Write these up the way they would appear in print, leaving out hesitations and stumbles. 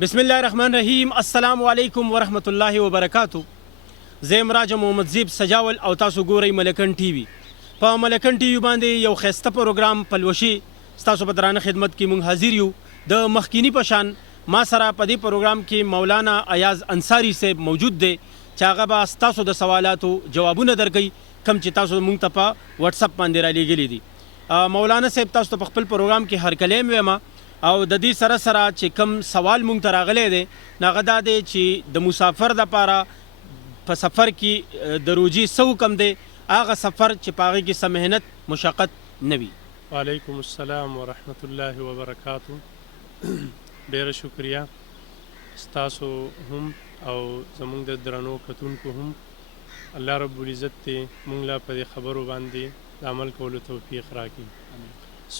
بسم الله الرحمن الرحیم. السلام علیکم ورحمت الله وبرکاتو. زه راجا محمد زیب سجاول او تاسو ګورئ ملکن ټي وي. په ملکن ټي وي باندې یو خسته پروګرام پلوشي تاسو په درانه خدمت کې مونږ حاضر یو. د مخکینی پشان ما سره په دې پروګرام کې مولانا ایاز انصاری صاحب موجود دی چې هغه به تاسو د سوالاتو جوابونه درکړي کوم چې تاسو مونږ ته په واتس اپ باندې را لېږلي دي. مولانا صاحب تاسو ته په خپل پروګرام کې هر کلیم وایم او د دې سره سره چې کوم سوال مونږ ته راغلی دی هغه دا دی چې د مسافر دپاره په سفر کې د روجي څه حکم دی، هغه سفر چې په هغې کې څه محنت مشقت نه وي. وعلیکم السلام ورحمت الله وبرکاتو. ډیره شکریه ستاسو هم او زمونږ د درنو کتونکو هم. الله رب العزت دې مونږ له په دې خبرو باندې د عمل کولو توفیق راکړي.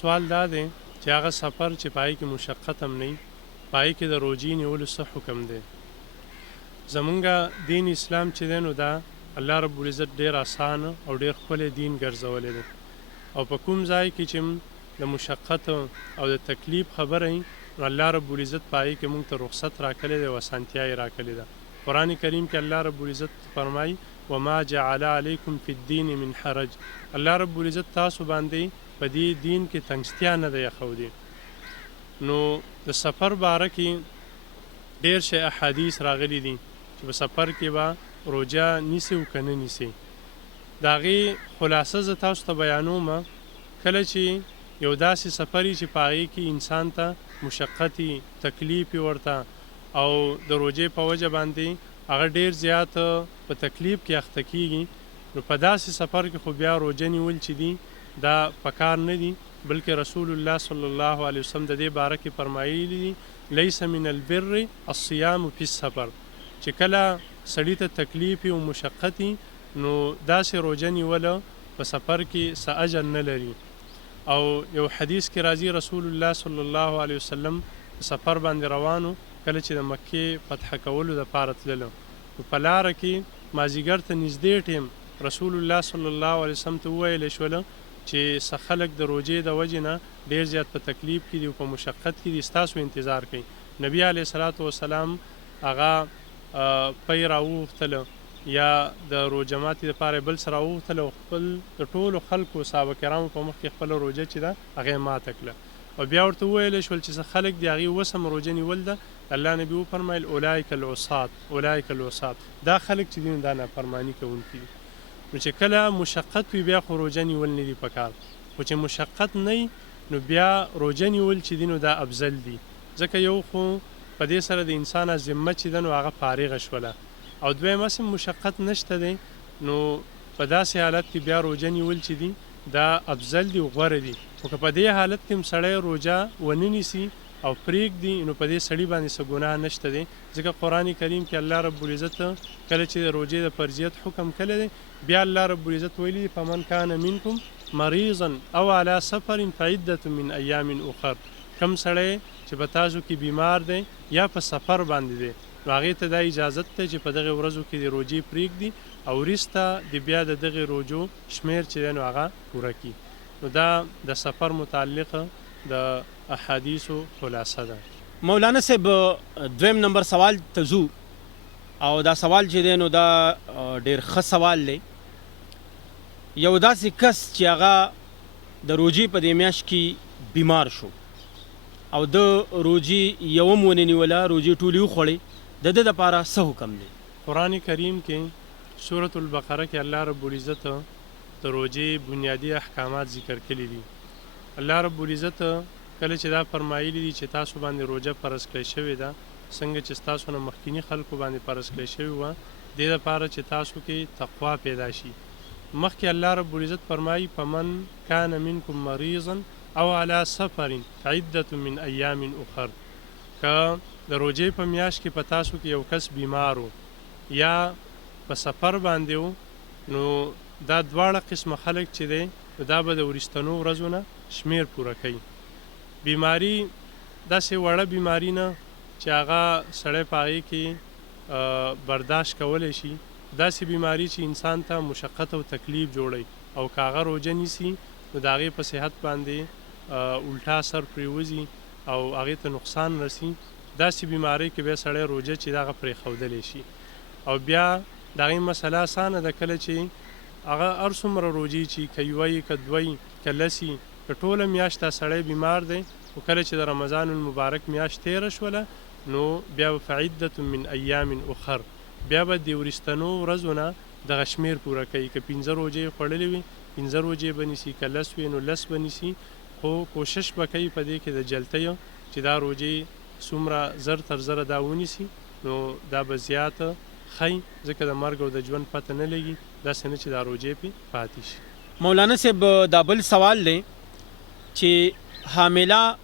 سوال دا دی چې هغه سفر چې پای کې مشقت هم نه وي، پای کې د روجي نیولو څه حکم دی. زمونږ دین اسلام چې دی نو دا الله رب العزت ډېر اسانه او ډېر ښکلی دین ګرځولی دی او په کوم ځای کې چې د مشقت او د تکلیف خبره وي نو الله رب العزت په هغې کې موږ ته رخصت راکلی دی او اسانتیا یې راکلی ده. قرآن کریم کې الله رب العزت فرمایي وما جعل علیکم فی الدین من حرج. الله رب العزت تاسو باندې په دې دین کې تنګستیا نه دی ایښودی. نو د سفر باره کې ډېر شی احادیث راغلي دي چې په سفر کې به روجه نیسي او که نه نیسي. د هغې خلاصه زه تاسو ته بیانوم. کله چې یو داسې سفر چې په هغې کې انسان ته مشقت تکلیف ورته او د روجې په وجه باندې هغه ډېر زیات په تکلیف کې اخته کېږي، نو په داسې سفر کې خو بیا روجه نیول چې دي دا پکار نه دي، بلکې رسول الله صلی الله علیه وسلم د دې باره کې فرمایلي دي لیس من البر الصیام فی السفر، چې کله سړي ته تکلیف او مشقت نو داسې روجه نیوله په سفر کې څه اجر نه لري. او یو حدیث کې راځي رسول الله صلی الله علیه وسلم په سفر باندې روانو، کله چې د مکې فتح کولو دپاره تللو، په لاره کې مازدیګر ته نږدې ټیم رسول الله صلی الله علیه وسلم ته وویلی شوله چې څه خلک د روجې د وجې نه ډېر زیات په تکلیف کې دي او په مشقت کې دي، ستاسو انتظار کوي. نبي علیه صلات وسلام هغه پی راوغوښتله یا د روجه ماتې دپاره بل څه راوغوښتله او خپل د ټولو خلکو صحابه کرامو په مخ کې خپله روجه چې ده هغه یې ماته کړه او بیا ورته وویلی شول چې څه خلک دي هغې اوس هم روجه نیول ده. الله نبي وفرمیل اولئک العصات، اولئک العصات، دا خلک چې دي نو دا نافرماني کوونکي دي. نو چې کله مشقت وي بیا خو روجه نیول نه دي پکار، خو چې مشقت نه وي نو بیا روجه نیول چې دي نو دا افضل دي، ځکه یو خو په دې سره د انسان ذمه چې ده نو هغه فارغه شوله، او دویم هسې مشقت نشته دی نو په داسې حالت کې بیا روجه نیول چې دي دا افضل دي او غوره دي. خو که په دې حالت کې هم سړی روجه ونه نیسي او پرېږدي نو په دې سړي باندې څه ګناه نشته دی، ځکه قرآن کریم کې الله رب العزت کله چې د روجې د فرضیت حکم کړی دی بیا الله رب العزت ویلي دي فمن کان منکم مریضا او علی سفر فعدة من ایام اخر. کم سړی چې په تاسو کې بیمار دی یا په سفر باندې دی نو هغې ته دا اجازت دی چې په دغې ورځو کې د روجې پرېږدي او وروسته د بیا د دغې روجو شمیر چې دی نو هغه پوره کړي. نو دا د سفر متعلق د احادیثو خلاصه ده. مولانا صاحب دویم نمبر سوال ته ځو او دا سوال چې دی نو دا ډېر ښه سوال دی. یو داسې کس چې هغه د روجې په دې میاشت کې بیمار شو او د روجې یوه هم ونه نیوله، روجې ټولې وخوړې، د ده دپاره څه حکم دی؟ قرآن کریم کې سورة البقره کې الله رب العزت د روجې بنیادی احکامات ذکر کړي دي. الله رب العزت کله چې دا فرمایلی دي چې تاسو باندې روجه فرض کړی شوې ده څنګه چې ستاسو نه مخکیني خلکو باندې فرض کړی شوې وه، دې دپاره چې تاسو کې تقوا پیدا شي. مخکې الله رب العزت فرمایي فمن کان منکم مریضا او علی سفر فعدة من ایام اخر. که د روجې په میاشت کې په تاسو کې یو کس بیمار و یا په سفر باندې و نو دا دواړه قسمه خلک چې دی دا به د وروستنو ورځو نه شمیر پوره کوي. بیماری داسې وړه بیماری نه چې هغه سړی په هغې کې برداشت کولی شي، داسې بیماری چې انسان ته مشقت او تکلیف جوړوي او که هغه روجه نیسي نو د هغې په صحت باندې الټا اثر پرې وځي او هغې ته نقصان رسي، داسې بیمارۍ کې بیا سړی روژه چې دغه پرېښودلی شي. او بیا د هغې مسله اسانه ده، کله چې هغه هر څومره روژې چې که یوه یې که دوه یې که لس یې که ټوله میاشت دا سړی بیمار دی، خو کله چې د رمضان المبارک میاشت تېره شوله نو بیا به فعدة من ایام اخر، بیا به د وروستنو ورځو نه دغه شمېر پوره کوي. که 15 روژې یې خوړلې وي 15 روژې به نیسي، که 10 وي نو 10 به نیسي، خو کوشش به کوي په دې کې د جلتیو چې دا روژې څومره زر تر زره دا ونیسي نو دا به زیاته ښی، ځکه د مرګ او د ژوند پته نه لګي، داسې نه چې دا روژې پې پاتې شي. مولانا صاحب دا بل سوال دی چې حامله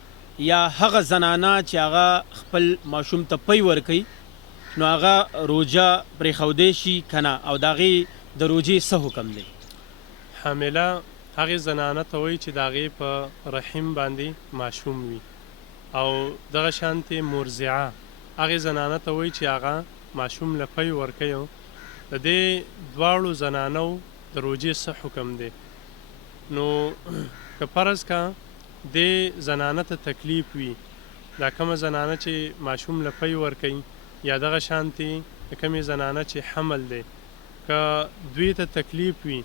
یا هغه زنانه چې هغه خپل ماشوم ته پی ورکوي نو هغه روژه پرېښودی شي که نه، او د هغې د روژې څه حکم دی؟ حامله هغې زنانه ته وایي چې د هغې په رحم باندې ماشوم وي، او دغه شانتې مرضعه هغې زنانه ته وایي چې هغه ماشوم له پی ورکوي. د دې دواړو زنانو د روژې څه حکم دی؟ نو که فرض که دې زنانه ته تکلیف وي، دا کومه زنانه چې ماشوم له پی ورکوي یا دغه شانتې د کومې زنانه چې حمل دی، که دوی ته تکلیف وي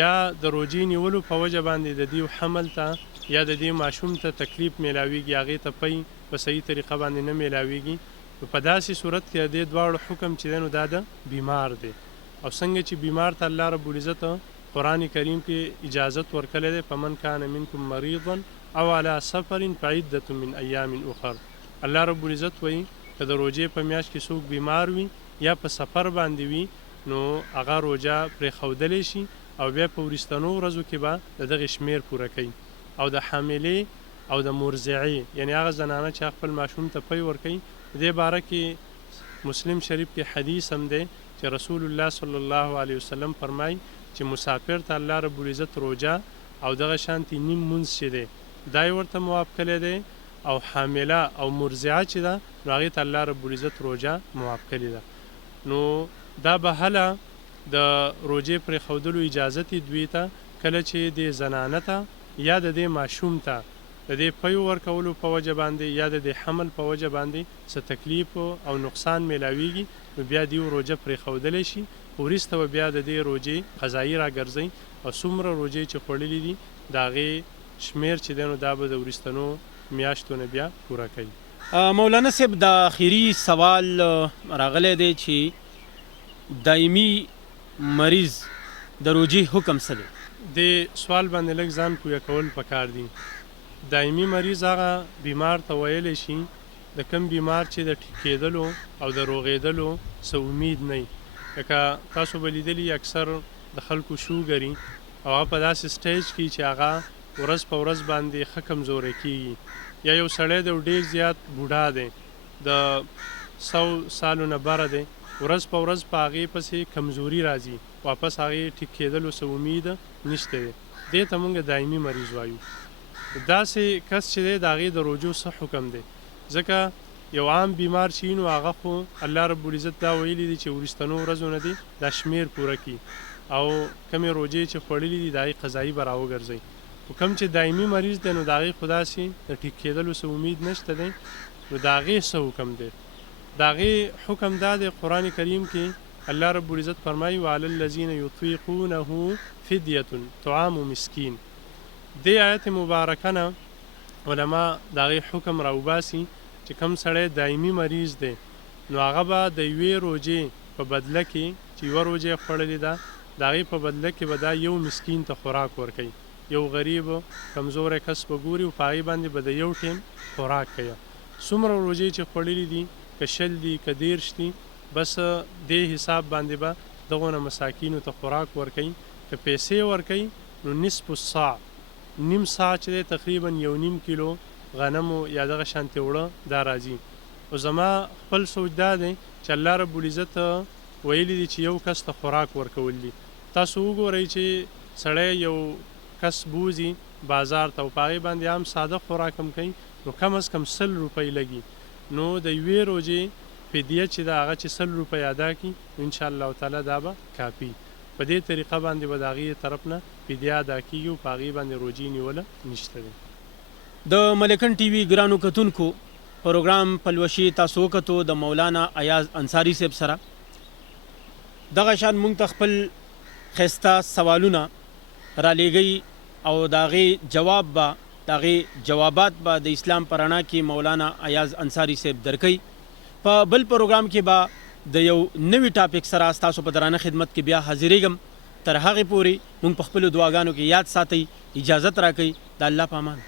یا د روژې نیولو په وجه باندې د دې حمل ته یا د دې ماشوم ته تکلیف میلاویږي، هغې ته پی په صحیح طریقه باندې نه میلاویږي، نو په داسې صورت کې د دې دواړو حکم چې دی نو دا د بیمار دی. او څنګه چې بیمار ته الله رب العزت قرآن کریم کې اجازت ورکړی دی فمن کان منکم مریضا او علی سفر فعدة من ایام اخر. الله رب العزت وایي که د روژې په میاشت کې څوک بیمار وي یا په سفر باندې وي نو هغه روژه پرېښودلی شي او بیا په وروستنو ورځو کې به د دغې شمېر پوره کوي. او د حاملې او د مرضعې یعنې هغه زنانه چې خپل ماشوم ته پی ورکوي، په دې باره کې مسلم شریف کې حدیث هم دی چې رسول الله صلی الله علیه وسلم فرمایي چې مسافر ته الله رب العزت روژه او دغه شانتې نیم مونځ چې دی دا یې ورته معاف کړی دی، او حامله او مرضعه چې ده نو هغې ته الله رب العزت روژه معاف کړې ده. نو دا به هله د روژې پرېښودلو اجازت یې دوی ته کله چې دې زنانه ته یا د دې ماشوم ته د دې پی ورکولو په وجه باندې یا د دې حمل په وجه باندې څه تکلیف او نقصان میلاویږي نو بیا دې روژه پرېښودلی شي، وروسته به بیا د دې روژې قضایي راګرځئ او څومره روژې چې خوړلي دي د هغې شمېر چې دی نو دا به د وروستنو میاشتو نه بیا پوره کوي. مولانا صاحب دا آخري سوال راغلی دی چې دایمي مریض د روژې حکم څه دی؟ دې سوال باندې لږ ځان پویه کول پکار دي. دایمي مریض هغه بیمار ته ویلی شي د کوم بیمار چې د ټیک کېدلو او د روغېدلو څه امید نه وي. لکه تاسو به لیدلي اکثر د خلکو شوګري او هغه په داسې سټیج کې چې هغه ورځ په ورځ باندې ښه کمزوری کېږي، یا یو سړی د ډېر زیات بوډا دی د 100 سالو نه بره دی، ورځ په ورځ په هغې پسې کمزوري راځي، واپس هغې ټیک کېدلو څه امید نشته دی، دې ته موږ دایمي مریض وایو. داسې کس چې دی د هغې د روژو څه حکم دی؟ ځکه یو عام بیمار چې نو هغه خو الله رب العزت دا ویلی دی چې وروستنو ورځو نه دی دا شمېر پوره کړي او کمې روژې چې خوړلي دي د هغې قضایي به راوګرځئ. خو کوم چې دایمي مریض دی نو د هغې خو داسې د ټیک کېدلو څه امید نشته دی، نو د هغې څه حکم دی؟ د هغې حکم دا دی قرآن کریم کې الله رب العزت فرمایي وعلى الذین یطیقونه فدیة طعام مسکین. دې آیت مبارکه نه علما د هغې حکم راوباسي چې کوم سړی دایمي مریض دی نو هغه به د یوې روژې په بدله کې چې یوه روژه یې خوړلې ده د هغې په بدله کې به دا یو مسکین ته خوراک ورکوي، یو غریب کمزوری کس به ګوري او په هغې باندې به د یو ټیم خوراک کوي. څومره روژې چې خوړلي دي که 10 دي که 30 دي بس دې حساب باندې به دغونه مساکینو ته خوراک ورکوي. که پیسې ورکوي نو نصف الصاع، نیم ساع چې دی تقریبا 1.5 کیلو غنمو یا دغه شانتې اوړه دا راځي. او زما خپل سوچ دا دی چې الله رب العزت ویلی دی چې یو کس ته خوراک ورکول دي. تاسو وګورئ چې سړی یو کس بوزي بازار ته او په هغې باندې هم ساده خوراک هم کوي نو کم از کم 100 روپۍ لګي، نو د یوې روژې فدیه چې ده هغه چې 100 روپۍ ادا کړي انشاءالله تعالی دا به کافي. په دې طریقه باندې به د هغې طرف نه فدیه ادا کېږي او په هغې باندې روژې نیوله نشته دی. د ملکن ټي وي ګرانو کتونکو پروګرام پلوشي تاسو وکتو د مولانا ایاز انصاری صاحب سره. دغه شان موږ ته خپل ښایسته سوالونه رالیږئ او د هغې جوابات به د اسلام په رڼا کې مولانا ایاز انصاری صاحب درکوي. په بل پروګرام کې به د یو نوي ټاپک سره ستاسو په درانه خدمت کې بیا حاضرېږم. تر هغې پورې موږ په خپلو دعاګانو کې یاد ساتئ. اجازت راکئ. د الله په امان.